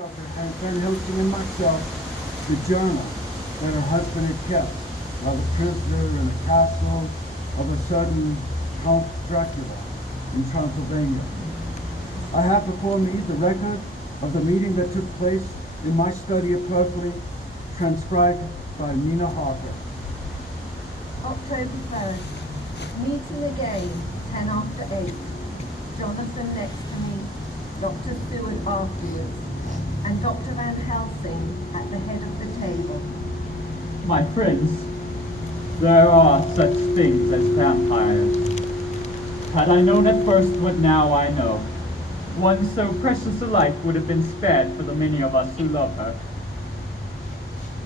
and Ken Hilton and myself the journal that her husband had kept while a prisoner in the castle of a certain Count Dracula in Transylvania. I have before me the record of the meeting that took place in my study at Berkeley, transcribed by Nina Harper. October 1st, meeting again, 10 after 8. Jonathan next to me, Dr. Seward afterwards, and Dr. Van Helsing at the head of the table. My friends, there are such things as vampires. Had I known at first what now I know, one so precious a life would have been spared for the many of us who love her.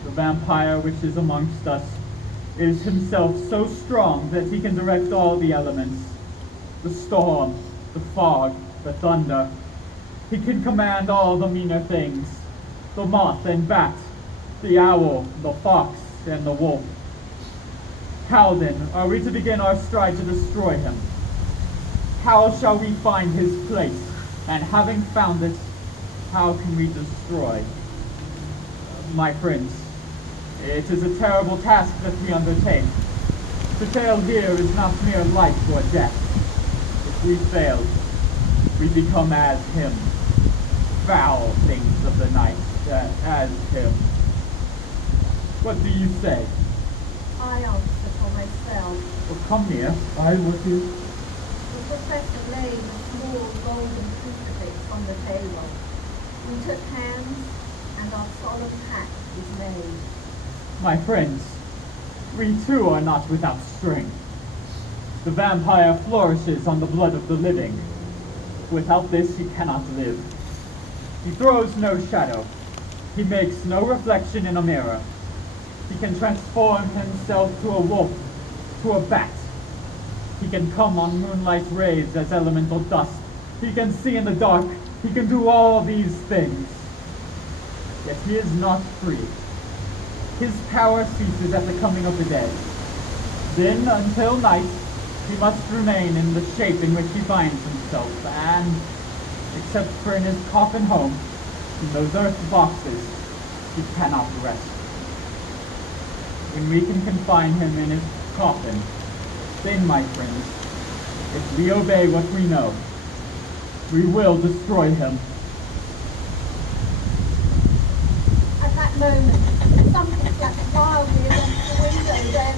The vampire which is amongst us is himself so strong that he can direct all the elements, the storm, the fog, the thunder. He can command all the meaner things, the moth and bat, the owl, the fox, and the wolf. How then are we to begin our stride to destroy him? How shall we find his place? And having found it, how can we destroy? My friends, it is a terrible task that we undertake. To fail here is not mere life or death. If we fail, we become as him, foul things of the night, as him. What do you say? I answer for myself. Well, come near. I'm with you. The professor laid a small golden crucifix on the table. We took hands, and our solemn pact was made. My friends, we too are not without strength. The vampire flourishes on the blood of the living. Without this he cannot live. He throws no shadow. He makes no reflection in a mirror. He can transform himself to a wolf, to a bat. He can come on moonlight rays as elemental dust. He can see in the dark. He can do all these things. Yet he is not free. His power ceases at the coming of the day. Then, until night, he must remain in the shape in which he finds himself, and, except for in his coffin home, in those earth boxes, he cannot rest. When we can confine him in his coffin, then, my friends, if we obey what we know, we will destroy him. At that moment, something flashed wildly against the window, then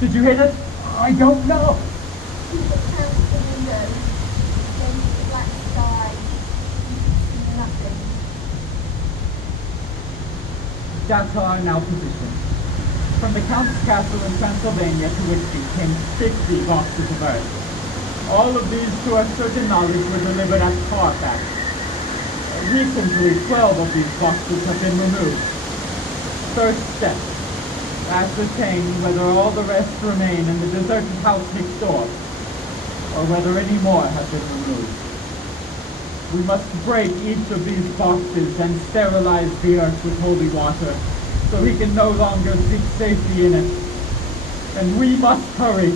Did you hit it? I don't know. he looked out the window, then to the black sky. He could see nothing. That's our now position. From the Count's castle in Transylvania to which we came 50 boxes of earth. All of these, to our certain knowledge, were delivered at Carfax. Recently, 12 of these boxes have been removed. First step, ascertain whether all the rest remain in the deserted house next door, or whether any more have been removed. We must break each of these boxes and sterilize the earth with holy water, so he can no longer seek safety in it. And we must hurry.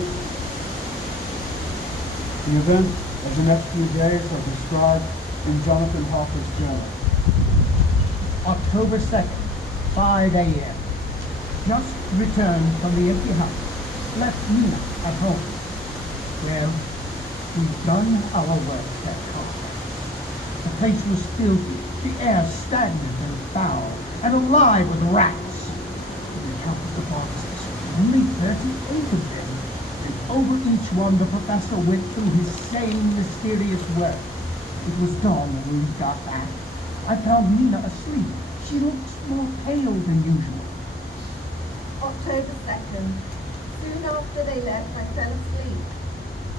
The events of the next few days are described in Jonathan Harper's journal. October 2nd, 5 a.m. Just returned from the empty house. Left Nina at home. Well, we've done our work that Carfax. The place was filthy, the air stagnant and foul, and alive with rats. We counted the boxes, only 38 of them, and over each one the professor went through his same mysterious work. It was dawn when we got back. I found Nina asleep. She looked more pale than usual. October 2nd. Soon after they left, I fell asleep.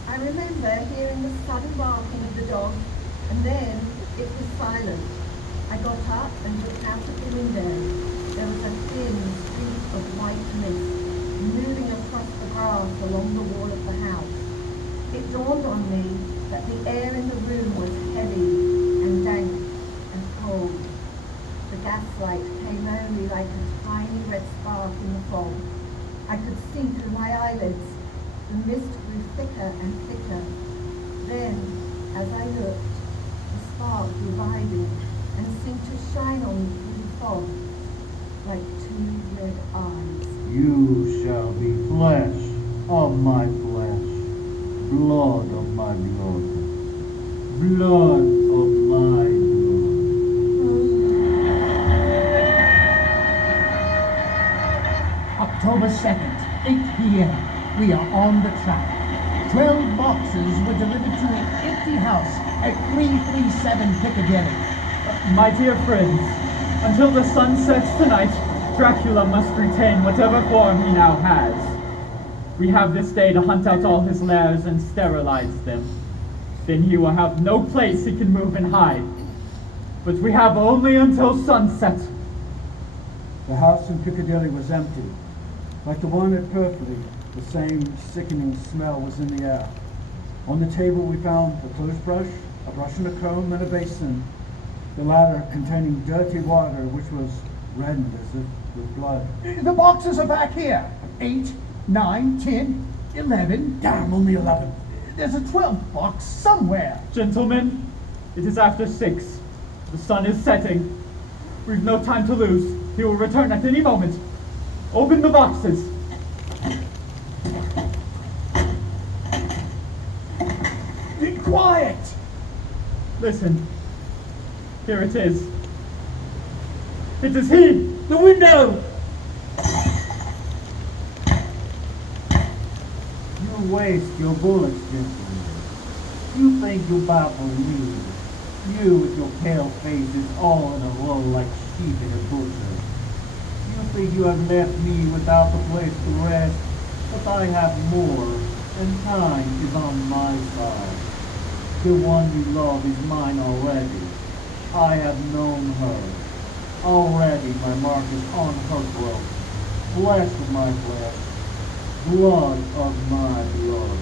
I remember hearing the sudden barking of the dog, and then it was silent. I got up and looked out of the window. There was a thin streak of white mist moving across the grass along the wall of the house. It dawned on me that the air in the room was heavy and dank and cold. The gaslight came only like a tiny red spark in the fog. I could see through my eyelids. The mist grew thicker and thicker. Then, as I looked, the spark reviving and seemed You shall be flesh of my flesh, blood of my blood, blood of my blood. October 2nd, 8 p.m. We are on the track. 12 boxes were delivered to an empty house at 337 Piccadilly. My dear friends, until the sun sets tonight, Dracula must retain whatever form he now has. We have this day to hunt out all his lairs and sterilize them. Then he will have no place he can move and hide. But we have only until sunset. The house in Piccadilly was empty. Like the one at Perfley, the same sickening smell was in the air. On the table we found a clothes brush, a brush and a comb, and a basin, the latter containing dirty water which was reddened as if with blood. The boxes are back here. 8, 9, 10, 11. Damn, only 11. There's a 12th box somewhere. Gentlemen, it is after 6. The sun is setting. We've no time to lose. He will return at any moment. Open the boxes. Be quiet. Listen. Here it is. It is he! The window. You waste your bullets, gentlemen. You think you baffle me. You with your pale faces all in a row like sheep in a butcher. You think you have left me without a place to rest, but I have more, and time is on my side. The one you love is mine already. I have known her. Already my mark is on her throat. Flesh of my flesh, blood of my blood.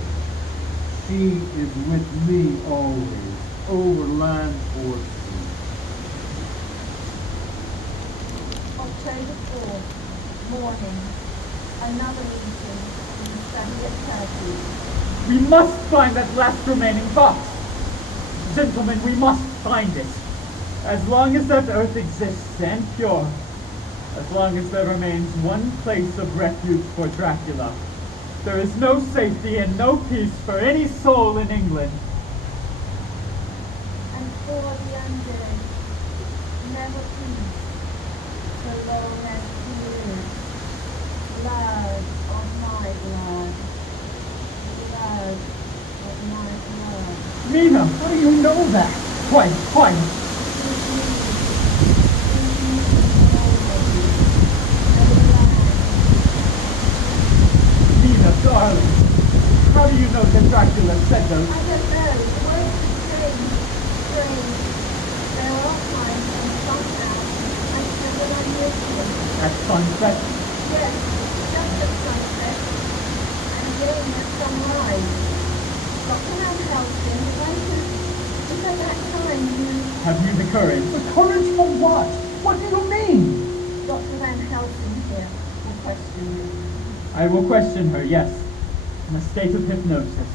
She is with me always, over land or sea. October 4th, morning. Another meeting in the study at Turkey. We must find that last remaining box. Gentlemen, we must find it. As long as that earth exists and pure, as long as there remains one place of refuge for Dracula, there is no safety and no peace for any soul in England. And for the undead, never peace, so long as he lives. Blood of my blood, blood of my blood. Mina! How do you know that? Quiet! Mina, darling! How do you know that Dracula said those? I don't know. Words are strange. Strange. There are times when somehow I feel that I'm with him. At sunset? Yes, just at sunset. And again at sunrise. Dr. Van Helsing, if at that time you... Have you the courage? The courage for what? What do you mean? Dr. Van Helsing here will question you. I will question her, yes. In a state of hypnosis.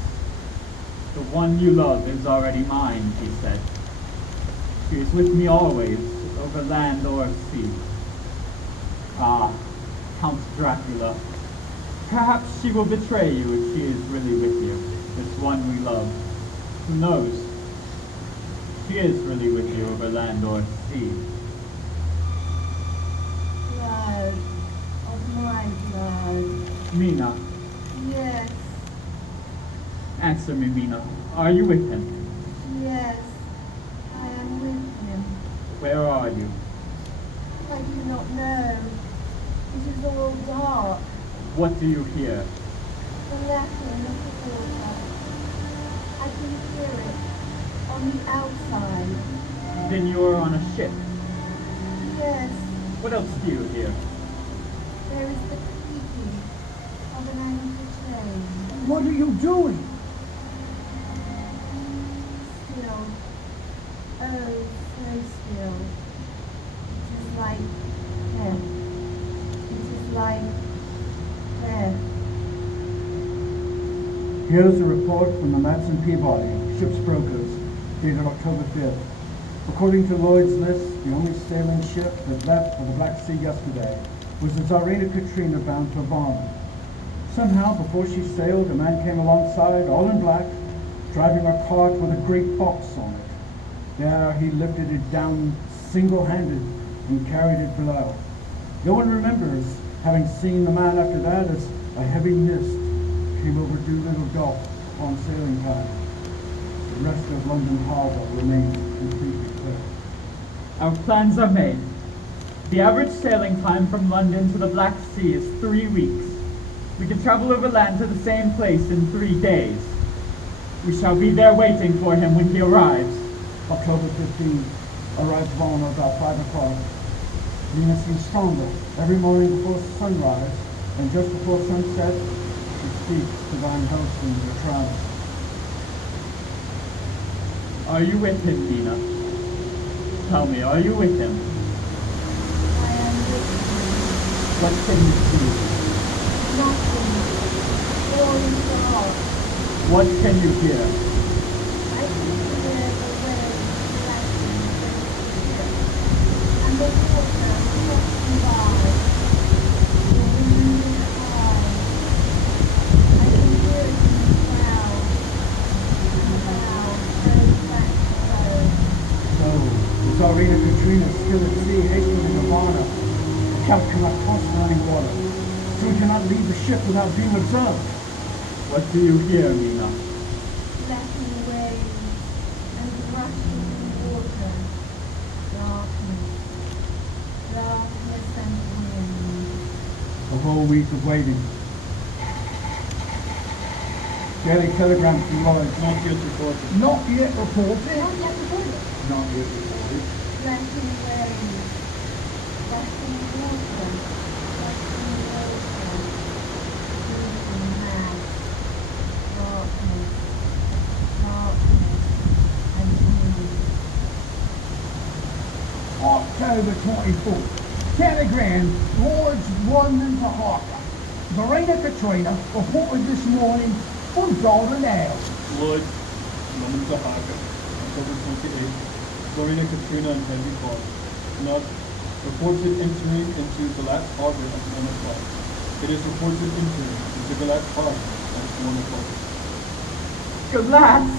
The one you love is already mine, he said. She is with me always, over land or sea. Ah, Count Dracula. Perhaps she will betray you if she is really with you, this one we love. Who knows? She is really with you over land or sea. Blood of my blood. Mina, Yes, answer me, Mina. Are you with him? yes, I am with him. Where are you? I do not know. It is all dark. What do you hear? The lapping of the water. I can hear it on the outside. Then you are on a ship. Yes, What else do you hear? there is the creaking of an anchor chain. What are you doing? Still, oh, so still. It is like death. It is like death. Here's a report from the Matson Peabody, ship's brokers, dated October 5th. According to Lloyd's list, the only sailing ship that left for the Black Sea yesterday was the Tsarina Katrina bound to Varna. Somehow, before she sailed, a man came alongside, all in black, driving a cart with a great box on it. There he lifted it down single-handed and carried it below. No one remembers having seen the man after that, as a heavy mist came over Doolittle Dock upon sailing time. The rest of London Harbour remained completely clear. Our plans are made. The average sailing time from London to the Black Sea is 3 weeks. We can travel overland to the same place in 3 days. We shall be there waiting for him when he arrives. October 15, arrived Varna about 5 o'clock. Nina seems stronger. Every morning before sunrise and just before sunset, she speaks to thine host in the trance. Are you with him, Nina? Tell me, are you with him? I am with What can you see? you. Nothing. All is dark. What can you hear? I can hear the waves crashing against the ship, and the water crossing by. The wind is high. I can hear it in the clouds, and the bow goes back slow. So, the Tsarina Katrina is still at sea, hastening to Varna. The Count cannot cross the running water, so he cannot leave the ship without being observed. What do you hear, Nina? Lapping waves and rushing water. Darkness. Darkness and wind. A whole week of waiting. Daily telegram from Lloyd. Not yet reported. Not yet reported. Not yet reported. Not yet reported. Lapping waves. Rushing water. Rushing water. Moving mass. Darkness. Darkness and wind. October 24th. Telegram, Lords London to Harker. Tsarina Katrina reported this morning from Dardanelle. Lloyd, London to Harker, October 28th. Florida Katrina and heavy fog. Not reported entering into Galatz Harbor at 1 o'clock. It is reported entering into Galatz Harbor at 1 o'clock. Galatz?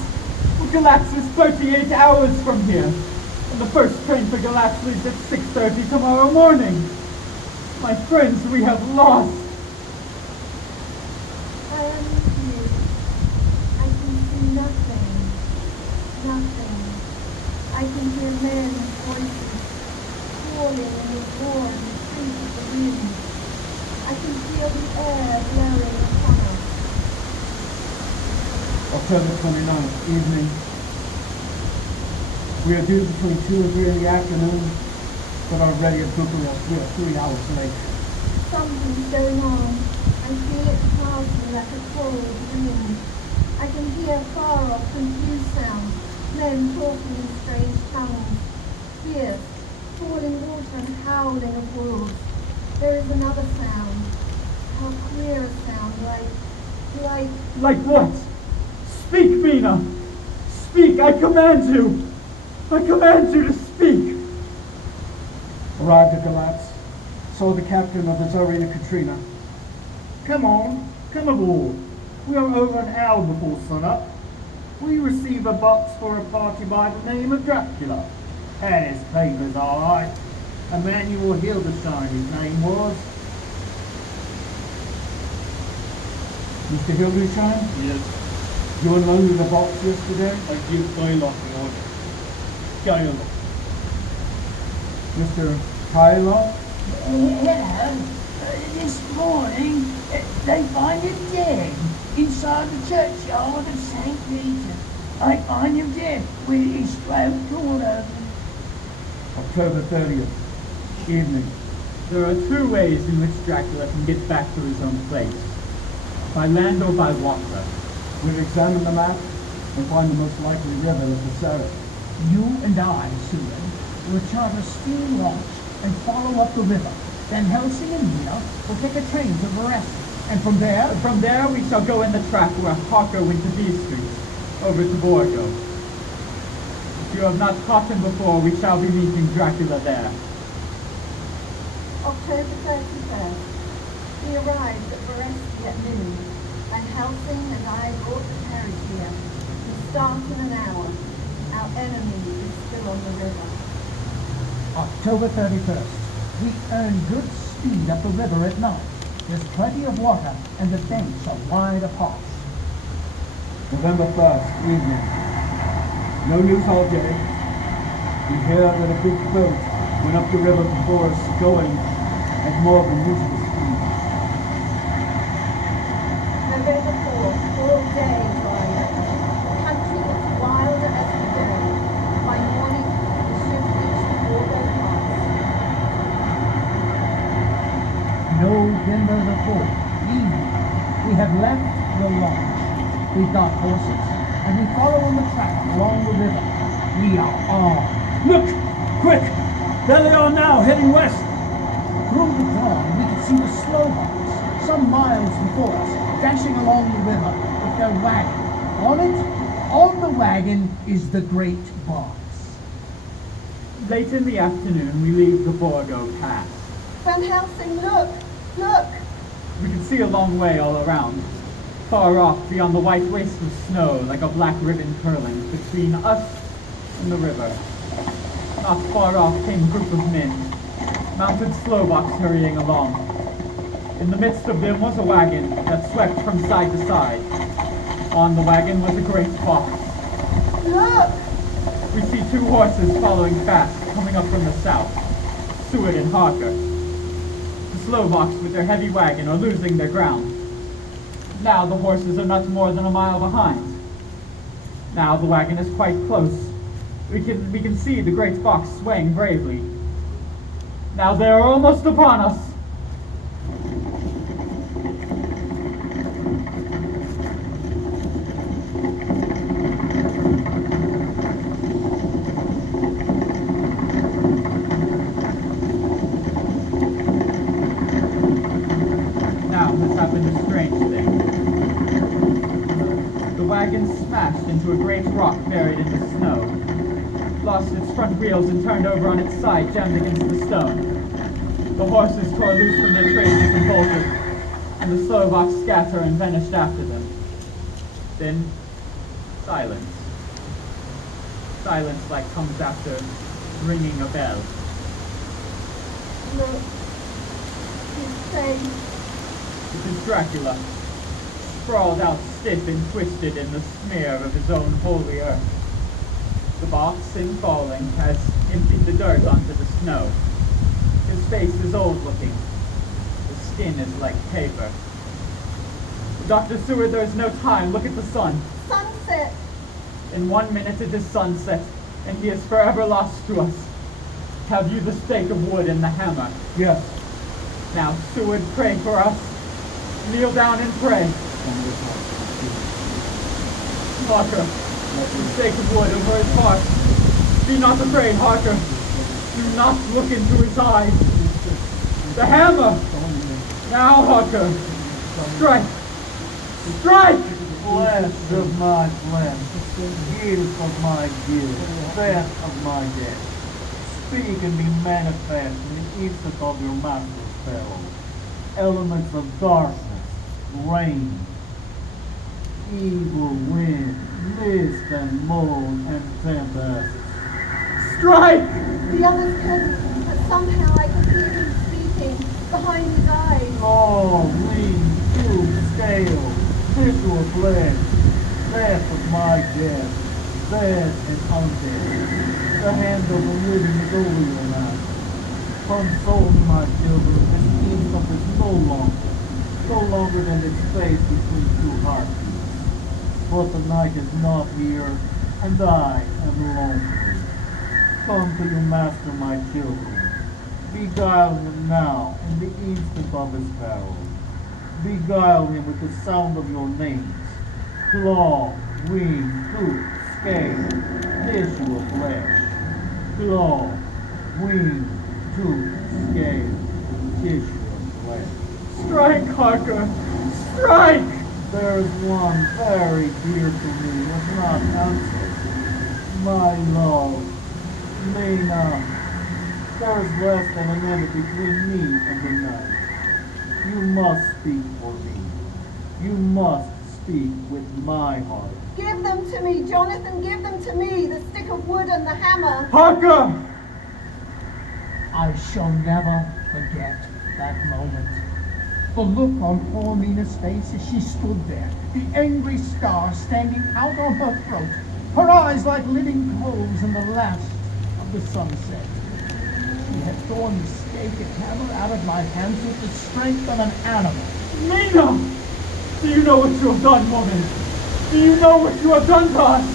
Well, Galatz is 38 hours from here. And the first train for Galatz leaves at 6:30 tomorrow morning. My friends, we have lost. I am with you. I can see nothing. Nothing. I can hear men's voices calling in the warm street of the wind. I can feel the air blowing upon us. October 29th, evening. We are due between 2 and 3 in the afternoon, but already at Bucharest we are 3 hours late. Something's going on. I feel it passing like a cold wind. I can hear far off confused sounds, men talking in strange tongues, fierce, falling water and howling of wolves. There is another sound. How queer a sound, like... Like what? Speak, Mina! Speak, I command you! I command you to speak! Arrived at Galatz, saw the captain of the Tsarina Katrina. Come on, come aboard. We are over an hour before sunup. We receive a box for a party by the name of Dracula. And his papers all right. Emmanuel Hildesheim his name was. Mr. Hildesheim, Yes, you unloaded the box yesterday. I give dialogue an order. Dialogue. Mr. Kylo, Hello. This morning, they find him dead inside the churchyard of St. Peter. I find him dead with his throat torn open. October 30th, evening. There are two ways in which Dracula can get back to his own place. By land or by water. We've examined the map and find the most likely river is the Sarah. You and I, Susan, will charter a steam launch and follow up the river. Then Helsing and Nina will take a train to Veresti. And from there, From there we shall go in the track where Harker went to these streets, over to Borgo. If you have not caught him before, we shall be meeting Dracula there. October 31st. We arrived at Boresti at noon, and Helsing and I brought the carriage here. We start in an hour. Our enemy is still on the river. October 31st. We earn good speed up the river at night. There's plenty of water, and the banks are wide apart. November 1st, evening. No news all day. We hear that a big boat went up the river before us, going at more than usual speed. November 4th, all day dry. The country looks wilder as we go. By morning, we should reach the Borgo Pass. November the 4th, evening. We have left the lodge. We've got horses, and we follow on the track along the river. We are armed. Look! Quick! There they are now, heading west! Through the dawn, we can see the Slovaks, some miles before us, dashing along the river with their wagon. On the wagon, is the great box. Late in the afternoon, we leave the Borgo Pass. Van Helsing, look! Look! We can see a long way all around. Far off, beyond the white waste of snow, like a black ribbon curling between us and the river. Not far off came a group of men, mounted Slovaks hurrying along. In the midst of them was a wagon that swept from side to side. On the wagon was a great box. Look! We see two horses following fast, coming up from the south, Seward and Harker. The Slovaks with their heavy wagon are losing their ground. Now the horses are not more than a mile behind. Now the wagon is quite close. We can see the great box swaying bravely. Now they are almost upon us. Now has happened a strange thing. The wagon smashed into a great rock buried in the snow, lost its front wheels and turned over on its side, jammed against the stone. The horses tore loose from their traces and bolted, and the Slovaks scattered and vanished after them. Then, silence. Silence like comes after ringing a bell. Look! His face! It is Dracula, sprawled out stiff and twisted in the smear of his own holy earth. The box, in falling, has emptied the dirt onto the snow. His face is old-looking. The skin is like paper. Dr. Seward, there is no time. Look at the sun. Sunset! In 1 minute it is sunset, and he is forever lost to us. Have you the stake of wood and the hammer? Yes. Now, Seward, pray for us. Kneel down and pray. Harker, the stake of wood over his heart. Be not afraid, Harker. Do not look into his eyes. The hammer! Now, Harker. Strike! Strike! Flesh of my flesh, gift of my gift, death of my death. Speak and be manifest in the instant of your master's peril. Elements of darkness, rain, evil wind, mist and moon and tempest. Strike! The others couldn't, but somehow I could hear him speaking behind his eyes. Oh, lean, tube, scale, tissue of flesh, death of my death, dead and undead. The hand of the living is over your life. Console me, my children, and instant is no longer than its space between two heartbeats. But the night is not here, and I am lonely. Come to your master, my children. Beguile him now in the instant of his peril. Beguile him with the sound of your names. Claw, wing, tooth, scale, tissue of flesh. Claw, wing, tooth, scale, tissue of flesh. Strike, Harker! Strike! There's one very dear to me was not answered. My love, Lena, There's less than a minute between me and the night. You must speak for me. You must speak with my heart. Give them to me, Jonathan, give them to me, the stick of wood and the hammer. Harker! I shall never forget that moment. The look on poor Mina's face as she stood there, the angry scar standing out on her throat, her eyes like living coals in the last of the sunset. She had torn the stake and hammer out of my hands with the strength of an animal. Mina! Do you know what you have done, woman? Do you know what you have done to us?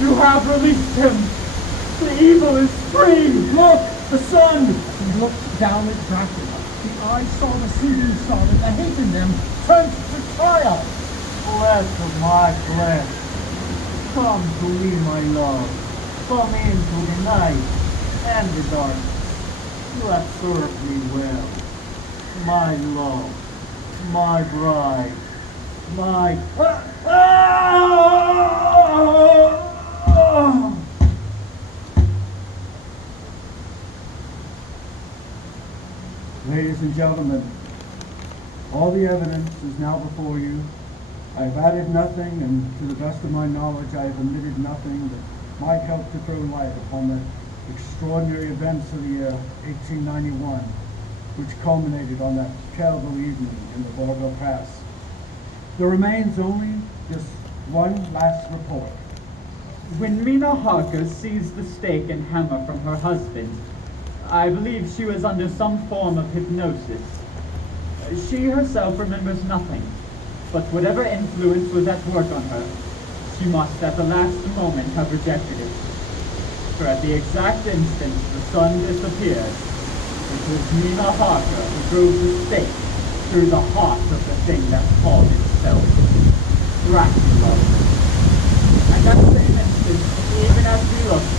You have released him. The evil is free. Look, the sun! He looked down at Dracula. The eyes saw the seething sun, and the hate in them turned to triumph. Flesh of my flesh, come to me, my love. Come into the night and the darkness. You have served me well. My love, my bride, my... Ladies and gentlemen, all the evidence is now before you. I have added nothing, and to the best of my knowledge, I have omitted nothing that might help to throw light upon the extraordinary events of the year 1891, which culminated on that terrible evening in the Borgo Pass. There remains only just one last report. When Mina Harker seized the stake and hammer from her husband, I believe she was under some form of hypnosis. She herself remembers nothing, but whatever influence was at work on her, she must at the last moment have rejected it. For at the exact instant the sun disappeared, it was Mina Harker who drove the stake through the heart of the thing that called itself Dracula. At that same instant, even as we looked,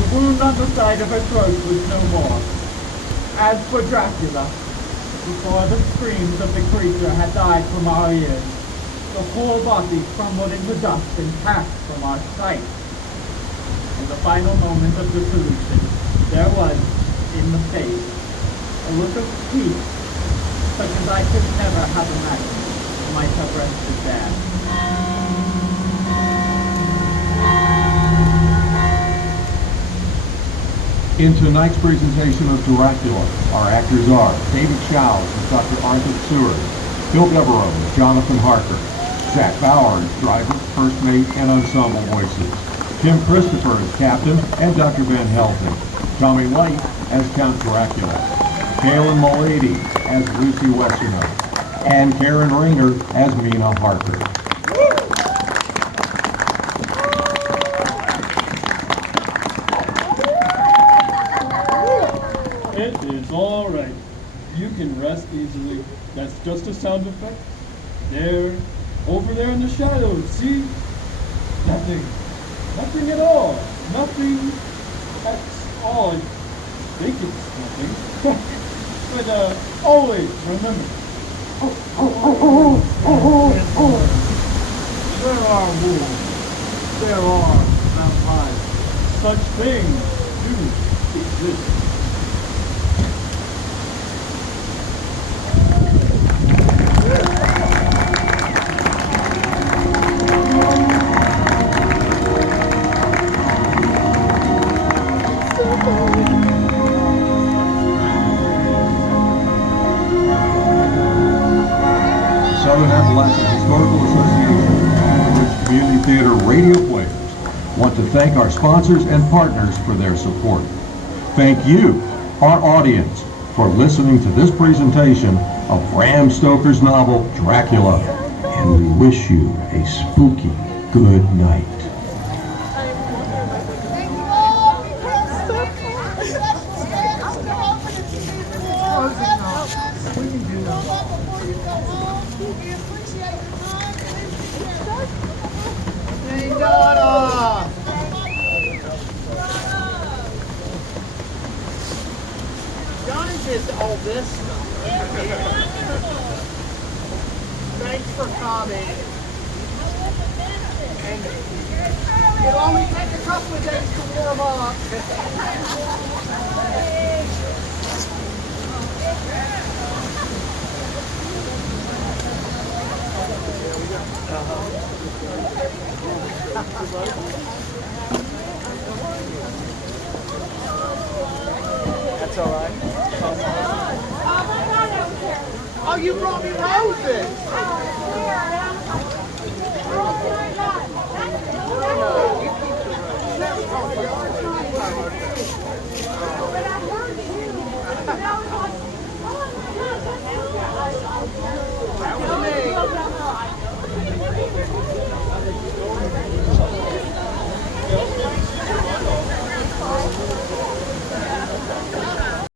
the wound on the side of her throat was no more. As for Dracula, before the screams of the creature had died from our ears, the whole body crumbled into dust and passed from our sight. In the final moment of dissolution, there was, in the face, a look of peace, such as I could never have imagined might have rested there. In tonight's presentation of Dracula, our actors are David Chowes as Dr. Arthur Seward, Bill Devereaux as Jonathan Harker, Zach Bauer as driver, first mate, and ensemble voices, Tim Christopher as captain and Dr. Van Helsing, Tommy White as Count Dracula, Kaylin Mulady as Lucy Westerno, and Karen Rayner as Mina Harker. It is all right. You can rest easily. That's just a sound effect. There, over there in the shadows, see? Nothing. Nothing at all. Nothing at all. I think it's nothing. But always remember. There are wolves. There are vampires. Such things do exist. Southern Appalachian Historical Association and Rich Community Theater radio players want to thank our sponsors and partners for their support. Thank you, our audience, for listening to this presentation of Bram Stoker's novel Dracula, and we wish you a spooky good night. Johnny did all this. Thanks for coming. It'll only take a couple of days to warm up. That's all right. Oh, you brought me roses.